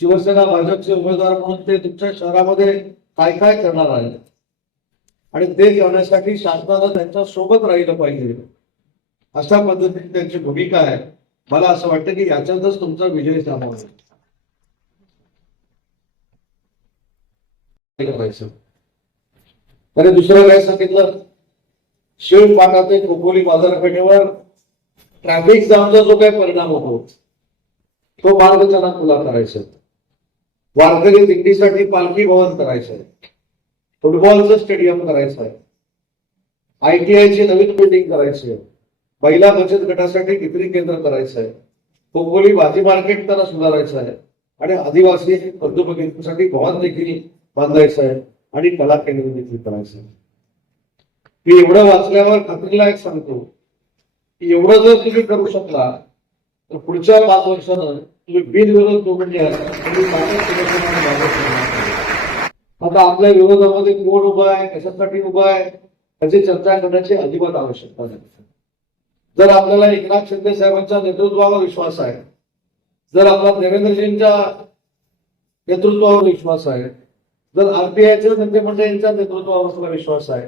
शिवसेना भाजपचे उमेदवार म्हणून ते तुमच्या शहरामध्ये काय काय करणार आहेत? आणि ते करण्यासाठी शासनानं त्यांच्यासोबत राहिलं पाहिजे. अशा पद्धतीने त्यांची भूमिका आहे. मला असं वाटतं की याच्यातच तुमचा विजय सामावला पाहिजे त्याने दुसरं काय सांगितलं? शिवपाटा ते खोपोली बाजारपेठेवर ट्रॅफिक जामचा जो काही परिणाम होतो तो मार्ग त्यांना खुला करायचा. वारकरी दिंडीसाठी पालखी भवन करायचं आहे. फुटबॉलचं स्टेडियम करायचं आहे. आयटीआयची नवीन बिल्डिंग करायची आहे. महिला बचत गटासाठी विक्री केंद्र करायचं आहे. खोपोली भाजी मार्केट त्यांना सुधारायचं आहे. आणि आदिवासी बंधुभगिनीसाठी भवन देखील बांधायचं आहे. आणि कला केंद्र देखील करायचं आहे. मी एवढं वाचल्यावर खात्रीला एक सांगतो. की एवढं जर तुम्ही करू शकला तर पुढच्या पाच वर्षानं बिनविरोध निवडून याल तुम्ही आता आपल्या विरोधामध्ये कोण उभा आहे कशासाठी उभा आहे याची चर्चा करण्याची अजिबात आवश्यकता नाही. जर आपल्याला एकनाथ शिंदे साहेबांच्या नेतृत्वावर विश्वास आहे जर आपला देवेंद्रजींच्या नेतृत्वावर विश्वास आहे जर आरपीआयच्या नेते म्हणजे मंडळींच्या नेतृत्वावर विश्वास आहे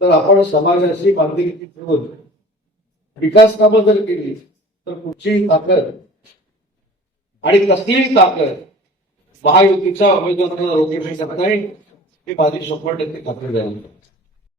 तर आपण समाजाशी बांधिलकी ठेवून विकास कामं जर केली तर कुठची ताकद आणि कसलीही ताकद महायुतीच्या उमेदवारांना रोखू शकत नाही ही माझी शंभर टक्के खात्री द्यायला